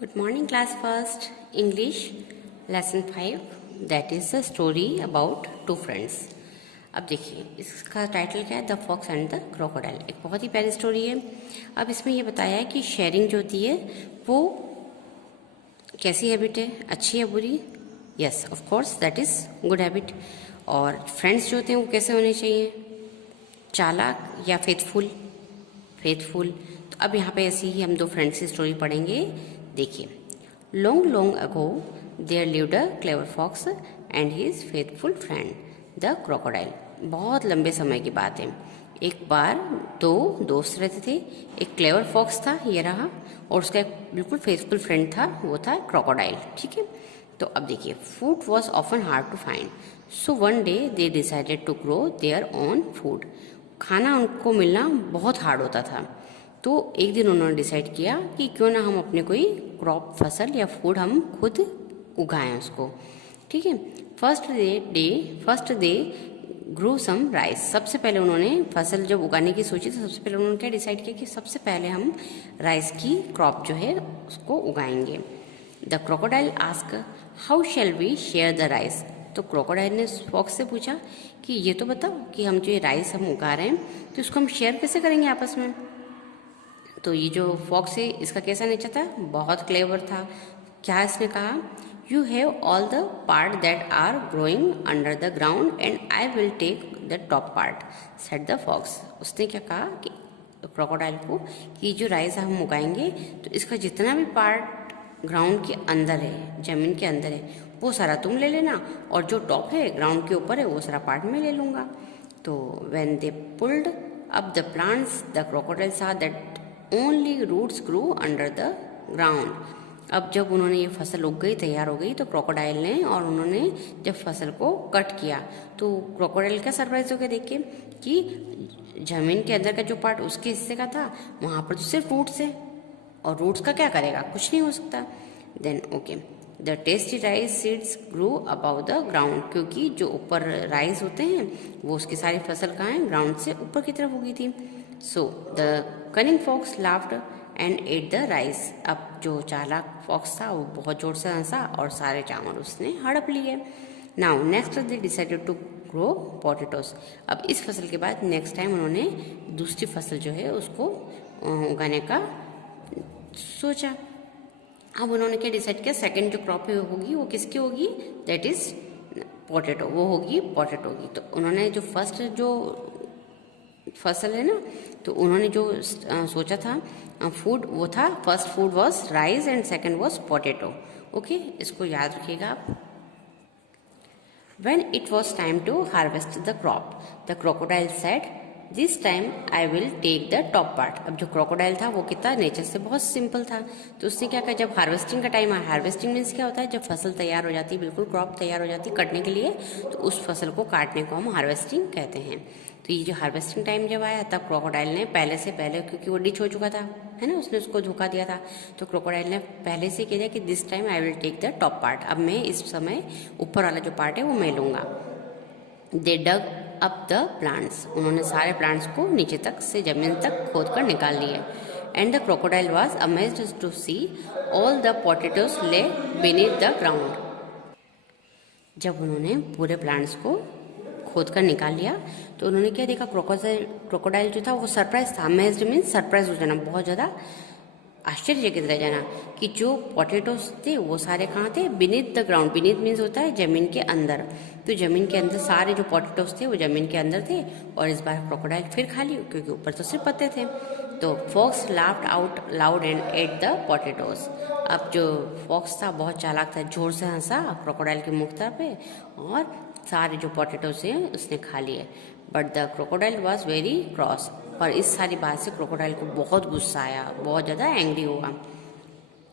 Good morning, class first. English, lesson 5. That is the story about two friends. अब देखिए इसका title क्या है, the fox and the crocodile. एक बहुत ही प्यारी स्टोरी है। अब इसमें ये बताया है कि शेयरिंग जो होती है वो कैसी हैबिट है, अच्छी है बुरी। Yes, of course that is good habit. और फ्रेंड्स जो होते हैं वो कैसे होने चाहिए, चालाक या फेथफुल। फेथफुल। तो अब यहाँ पे ऐसी ही हम दो फ्रेंड्स की स्टोरी पढ़ेंगे। देखिए, long long ago there lived a clever fox and his faithful friend the crocodile. बहुत लंबे समय की बात है। एक बार दो दोस्त रहते थे। एक क्लेवर फॉक्स था, ये रहा, और उसका एक बिल्कुल फेथफुल फ्रेंड था, वो था क्रोकोडाइल। ठीक है। तो अब देखिए, food was often hard to find, so one day they decided to grow their own food. खाना उनको मिलना बहुत हार्ड होता था, तो एक दिन उन्होंने डिसाइड किया कि क्यों ना हम अपने कोई क्रॉप, फसल या फूड हम खुद उगाएं उसको। ठीक है। First they grow some rice. सबसे पहले उन्होंने फसल जब उगाने की सोची तो सबसे पहले उन्होंने क्या डिसाइड किया कि सबसे पहले हम राइस की क्रॉप जो है उसको उगाएंगे। The crocodile ask, how shall we share the rice. तो क्रोकोडाइल ने फॉक्स से पूछा कि ये तो बताओ कि हम जो ये राइस हम उगा रहे हैं तो इसको हम शेयर कैसे करेंगे आपस में। तो ये जो फॉक्स है इसका कैसा नेचर था, बहुत क्लेवर था। क्या इसने कहा, you have all the part that are growing under the ground and I will take the top part, said the fox. उसने क्या कहा कि क्रोकोडाइल को कि जो राइस हम उगाएंगे तो इसका जितना भी पार्ट ग्राउंड के अंदर है, जमीन के अंदर है, वो सारा तुम ले लेना, और जो टॉप है ग्राउंड के ऊपर है वो सारा पार्ट मैं ले लूँगा। तो when they pulled up the plants the crocodile saw that only roots grow under the ground. अब जब उन्होंने ये फसल उग गई, तैयार हो गई, तो क्रोकोडाइल ने और उन्होंने जब फसल को कट किया तो क्रोकोडाइल का सरप्राइज हो गया देख के कि जमीन के अंदर का जो पार्ट उसके हिस्से का था वहाँ पर तो सिर्फ रूट्स है, और रूट्स का क्या करेगा, कुछ नहीं हो सकता। Then okay, the tasty rice seeds grow above the ground, क्योंकि जो ऊपर राइस होते हैं वो उसकी सारी फसल कहाँ है, ग्राउंड से ऊपर की तरफ होगी थी। So the cunning fox laughed and ate the rice. अब जो चालाक फॉक्स था वो बहुत जोर से हंसा और सारे चावल उसने हड़प लिए। Now next they decided to grow potatoes. अब इस फसल के बाद नेक्स्ट टाइम उन्होंने दूसरी फसल जो है उसको उगाने का सोचा। अब उन्होंने क्या डिसाइड किया, सेकंड जो क्रॉप होगी वो किसकी होगी, दैट इज पोटैटो, वो होगी पोटैटो की। तो उन्होंने जो फर्स्ट जो फसल है ना, तो उन्होंने जो सोचा था फूड वो था, first food was rice and second was potato. Okay, इसको याद रखिएगा आप। When it was time to harvest the crop, the crocodile said, "This time I will take the top part." अब जो क्रोकोडाइल था वो कितना नेचर से बहुत सिंपल था, तो उसने क्या कहा, जब हार्वेस्टिंग का टाइम आया, हार्वेस्टिंग मीन्स क्या होता है, जब फसल तैयार हो जाती है, बिल्कुल क्रॉप तैयार हो जाती है कटने के लिए, तो उस फसल को काटने को हम हार्वेस्टिंग कहते हैं। तो ये जो हार्वेस्टिंग टाइम जब आया तब क्रोकोडाइल ने पहले से पहले, क्योंकि वो डिच हो चुका था है ना, उसने उसको धोखा दिया था, तो क्रोकोडाइल ने पहले से कह दिया कि this time I will take the top part, अब मैं इस समय ऊपर वाला जो पार्ट है वो मैं लूँगा। दे डग अप द प्लांट्स, उन्होंने सारे प्लांट्स को नीचे तक से जमीन तक खोद कर निकाल लिए। And the crocodile was amazed to see all the potatoes lay beneath the ground. जब उन्होंने पूरे प्लांट्स को खोद कर निकाल लिया तो उन्होंने क्या देखा, क्रोकोडाइल जो था वो सरप्राइज था। अमेज्ड मीन्स सरप्राइज हो जाना, बहुत ज़्यादा आश्चर्यचकित रह जाना कि जो पोटैटोस थे वो सारे कहाँ थे, beneath the ground. Beneath means होता है जमीन के अंदर, तो जमीन के अंदर सारे जो पोटैटोस थे वो जमीन के अंदर थे। और इस बार क्रोकोडाइल फिर खा ली, क्योंकि ऊपर तो सिर्फ पत्ते थे। तो fox laughed out loud and ate the potatoes. अब जो फॉक्स था बहुत चालाक था, जोर से हंसा क्रोकोडाइल के मुख पे और सारे जो पोटैटोस हैं उसने खा लिए। But the crocodile was very cross, पर इस सारी बात से क्रोकोडाइल को बहुत गुस्सा आया, बहुत ज़्यादा एंग्री हुआ।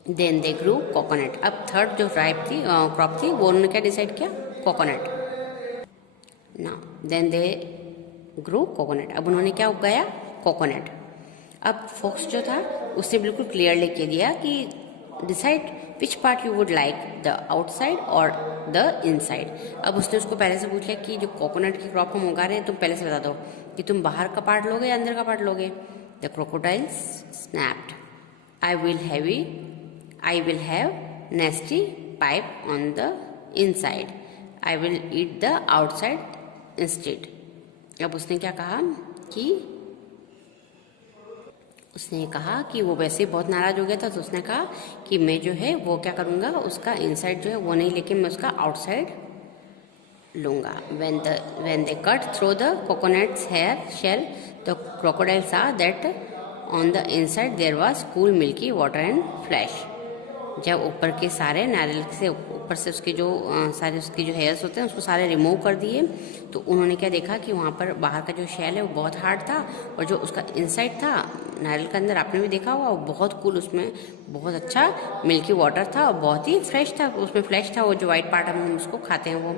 Then they grew coconut. अब थर्ड जो क्रॉप थी वो उन्होंने क्या डिसाइड किया, कोकोनट। ना देन दे ग्रू कोकोनट, अब उन्होंने क्या उगाया, कोकोनट। अब फॉक्स जो था उसने बिल्कुल क्लियरली कह दिया कि decide which part you would like, the outside और द इनसाइड। अब उसने उसको पहले से पूछ लिया कि जो कोकोनट की क्रॉप हम उगा रहे हैं तुम पहले से बता दो कि तुम बाहर का पार्ट लोगे या अंदर का पार्ट लोगे। The crocodile snapped, I will have I will have नेस्टी pipe on the inside, I will eat the outside instead. अब उसने क्या कहा कि उसने कहा कि वो वैसे बहुत नाराज हो गया था, तो उसने कहा कि मैं जो है वो क्या करूँगा, उसका इनसाइड जो है वो नहीं, लेकिन मैं उसका आउटसाइड लूँगा। when they cut through the coconut's hair shell, the crocodile saw that on the inside there was cool milky water and flesh। जब ऊपर के सारे नारियल से ऊपर से उसके जो सारे उसके जो हेयर्स होते हैं उसको सारे रिमूव कर दिए, तो उन्होंने क्या देखा कि वहाँ पर बाहर का जो शेल है वो बहुत हार्ड था, और जो उसका इनसाइड था नारियल के अंदर, आपने भी देखा होगा, वो बहुत कूल, उसमें बहुत अच्छा मिल्की वाटर था और बहुत ही फ्रेश था, उसमें फ्लेश था, वो जो वाइट पार्ट हम उसको खाते हैं वो।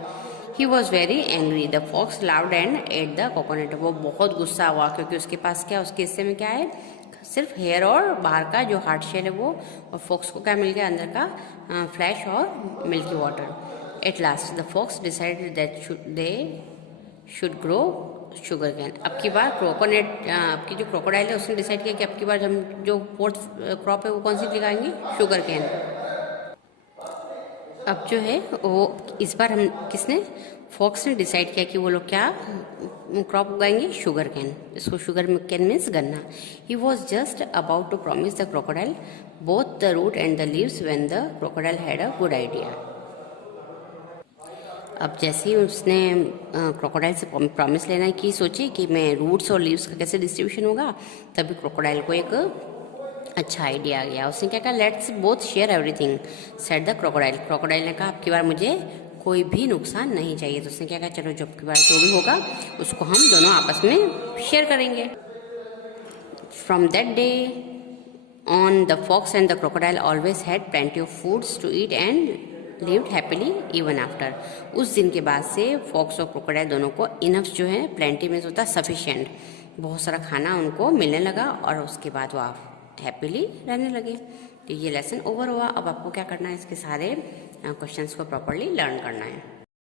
He was very angry, the fox loud and ate the coconut. वो बहुत गुस्सा हुआ क्योंकि उसके पास क्या, उसके हिस्से में क्या है, सिर्फ हेयर और बाहर का जो हार्ड शेल है वो, और फॉक्स को क्या मिल गया, अंदर का फ्लैश और milky water. At last the fox decided that they should grow sugar cane. अब की बार आपकी जो क्रोकोडाइल है उसने डिसाइड किया कि अब की बार हम जो फोर्थ क्रॉप है वो कौन सी लगाएंगे, शुगर कैन। अब जो है वो इस बार हम किसने, फॉक्स ने डिसाइड किया कि वो लोग क्या क्रॉप उगाएंगे, शुगर कैन। इसको शुगर कैन मीन्स गन्ना। He was just about to promise the crocodile both the root and the leaves when the crocodile had a good idea. अब जैसे ही उसने क्रोकोडाइल से प्रॉमिस लेना की सोची कि मैं रूट्स और लीव्स का कैसे डिस्ट्रीब्यूशन होगा, तभी क्रोकोडाइल को एक अच्छा आइडिया आ गया। उसने क्या कहा, let's both share everything said the crocodile. Crocodile ने कहा अब की बार मुझे कोई भी नुकसान नहीं चाहिए। तो उसने क्या कहा, चलो जब की बार जो भी होगा उसको हम दोनों आपस में शेयर करेंगे। From that day on the fox and the crocodile always had plenty of foods to eat and lived happily even after. उस दिन के बाद से फॉक्स और क्रोकोडाइल दोनों को इनफ जो है, प्लेंटी में होता है सफिशिएंट, बहुत सारा खाना उनको मिलने लगा, और उसके बाद वो हैप्पीली रहने लगे। तो ये लेसन ओवर हुआ। अब आपको क्या करना है, इसके सारे क्वेश्चंस को प्रॉपरली लर्न करना है।